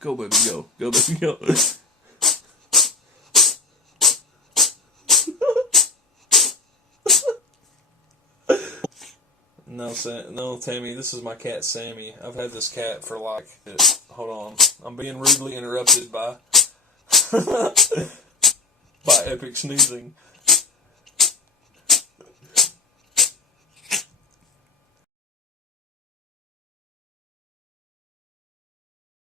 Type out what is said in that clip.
Go, baby, go. Go, baby, go. No, Tammy, this is my cat, Sammy. I've had this cat for hold on. I'm being rudely interrupted by epic sneezing.